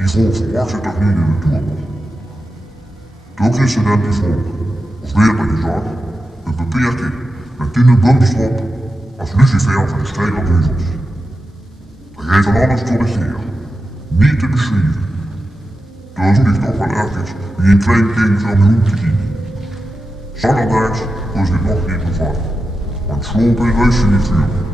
Die volk verwacht zich toch niet in de toekomst? De president die volk, of meer bij die zaak, een beperking met 10 bumps erop als Lucifer van de strijkerduvels. Dat geeft van alles tot de Heer, niet te beschrijven. Daar zoek ik toch wel ergens wie een klein kind van mijn hoek te kiezen. Zanderdags was dit nog niet bevallen, want slopen is huisje niet veel.